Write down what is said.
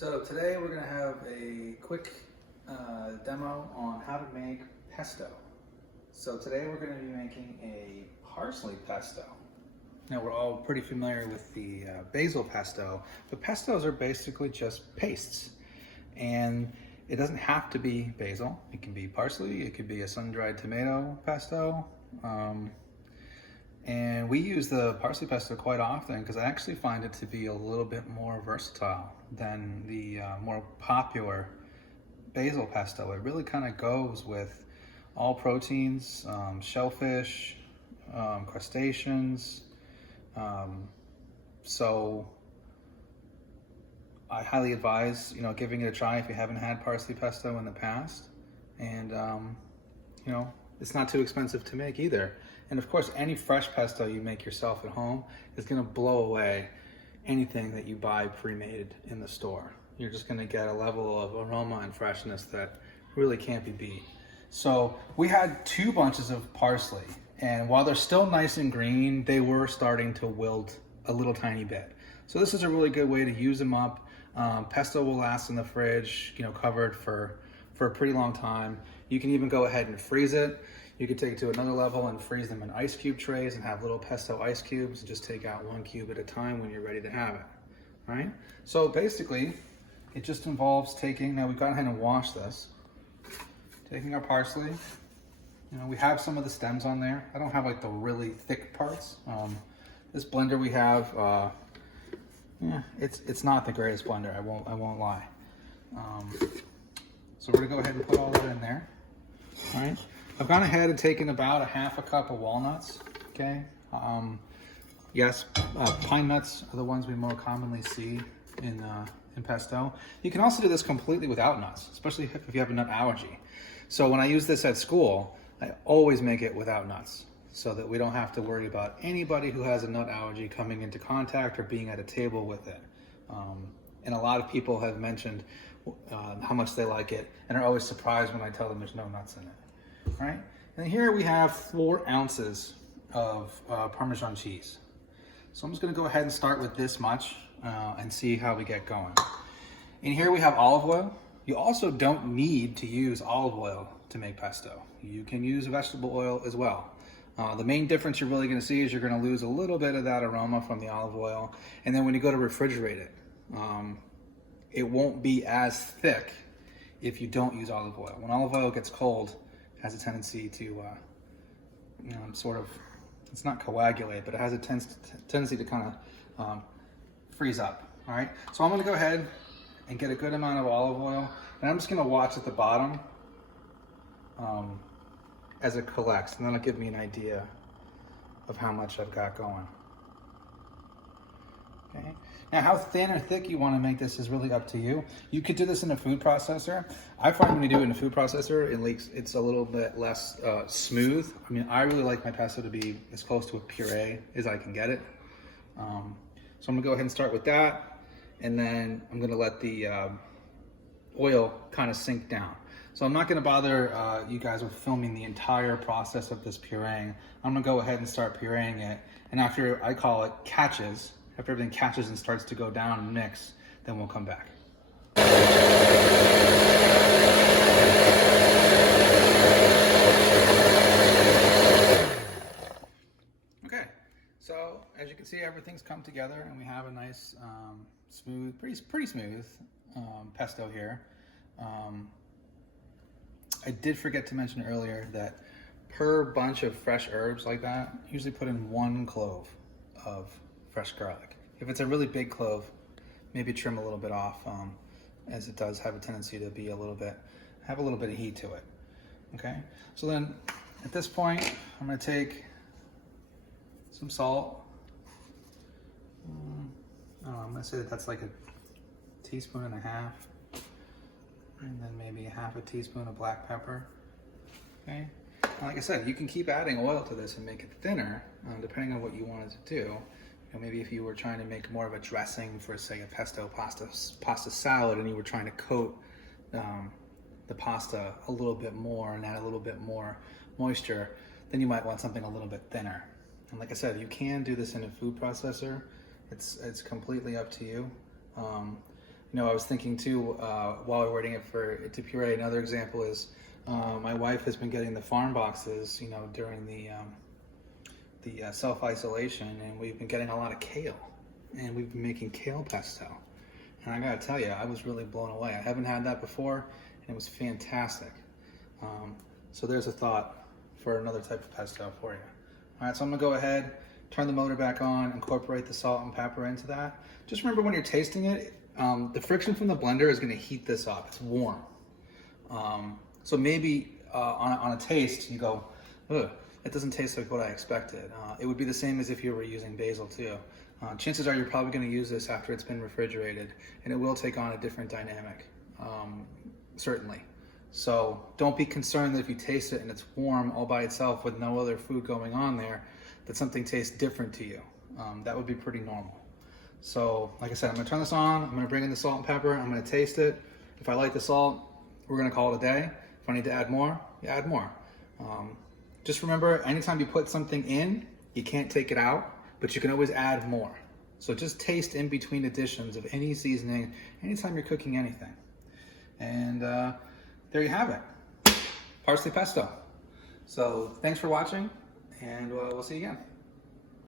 So today we're going to have a quick demo on how to make pesto. So today we're going to be making a parsley pesto. Now we're all pretty familiar with the basil pesto, but pestos are basically just pastes. And it doesn't have to be basil. It can be parsley, it could be a sun-dried tomato pesto. And we use the parsley pesto quite often because I actually find it to be a little bit more versatile than the more popular basil pesto. It really kind of goes with all proteins, shellfish, crustaceans. So I highly advise, giving it a try if you haven't had parsley pesto in the past. And, it's not too expensive to make either. And of course, any fresh pesto you make yourself at home is gonna blow away anything that you buy pre-made in the store. You're just gonna get a level of aroma and freshness that really can't be beat. So we had 2 bunches of parsley, and while they're still nice and green, they were starting to wilt a little tiny bit. So this is a really good way to use them up. Pesto will last in the fridge, covered for a pretty long time. You can even go ahead and freeze it. You could take it to another level and freeze them in ice cube trays and have little pesto ice cubes and just take out 1 cube at a time when you're ready to have it, right? So basically, it just involves now we've gone ahead and washed this, taking our parsley. We have some of the stems on there. I don't have like the really thick parts. This blender we have, it's not the greatest blender, I won't lie. So we're gonna go ahead and put all that in there, all right? I've gone ahead and taken about a half a cup of walnuts, okay? Yes, pine nuts are the ones we more commonly see in pesto. You can also do this completely without nuts, especially if you have a nut allergy. So when I use this at school, I always make it without nuts so that we don't have to worry about anybody who has a nut allergy coming into contact or being at a table with it. And a lot of people have mentioned how much they like it and are always surprised when I tell them there's no nuts in it. Right? And here we have 4 ounces of Parmesan cheese. So I'm just going to go ahead and start with this much and see how we get going. And here we have olive oil. You also don't need to use olive oil to make pesto. You can use vegetable oil as well. The main difference you're really going to see is you're going to lose a little bit of that aroma from the olive oil. And then when you go to refrigerate it, it won't be as thick if you don't use olive oil. When olive oil gets cold, it has a tendency to, it's not coagulate, but it has a tendency to kind of freeze up, all right? So I'm gonna go ahead and get a good amount of olive oil, and I'm just gonna watch at the bottom as it collects, and that'll give me an idea of how much I've got going. Okay. Now, how thin or thick you want to make this is really up to you. You could do this in a food processor. I find when you do it in a food processor, it's a little bit less smooth. I mean, I really like my pesto to be as close to a puree as I can get it. So I'm gonna go ahead and start with that, and then I'm gonna let the oil kind of sink down. So I'm not gonna bother you guys with filming the entire process of this pureeing. I'm gonna go ahead and start pureeing it, and after I call it catches, after everything catches and starts to go down and mix, then we'll come back. Okay, so as you can see, everything's come together and we have a nice, smooth, pretty smooth pesto here. I did forget to mention earlier that per bunch of fresh herbs like that, usually put in 1 clove of fresh garlic. If it's a really big clove, maybe trim a little bit off, as it does have a tendency to be have a little bit of heat to it. Okay, so then at this point, I'm gonna take some salt. I'm gonna say that's like a teaspoon and a half, and then maybe a half a teaspoon of black pepper. Okay, and like I said, you can keep adding oil to this and make it thinner, depending on what you wanted to do. Maybe if you were trying to make more of a dressing for, say, a pesto pasta salad, and you were trying to coat the pasta a little bit more and add a little bit more moisture, then you might want something a little bit thinner. And like I said, you can do this in a food processor. It's completely up to you. You know, I was thinking too, while we're waiting for it to puree, another example is my wife has been getting the farm boxes, you know, during the self-isolation, and we've been getting a lot of kale, and we've been making kale pesto. And I gotta tell you, I was really blown away. I haven't had that before, and it was fantastic. So there's a thought for another type of pesto for you. All right, so I'm gonna go ahead, turn the motor back on, incorporate the salt and pepper into that. Just remember when you're tasting it, the friction from the blender is gonna heat this up. It's warm. So maybe on a taste, you go, ugh, it doesn't taste like what I expected. It would be the same as if you were using basil too. Chances are you're probably gonna use this after it's been refrigerated, and it will take on a different dynamic, certainly. So don't be concerned that if you taste it and it's warm all by itself with no other food going on there, that something tastes different to you. That would be pretty normal. So like I said, I'm gonna turn this on, I'm gonna bring in the salt and pepper, I'm gonna taste it. If I like the salt, we're gonna call it a day. If I need to add more, you add more. Just remember, anytime you put something in, you can't take it out, but you can always add more. So just taste in between additions of any seasoning, anytime you're cooking anything. And there you have it, parsley pesto. So thanks for watching, and we'll see you again.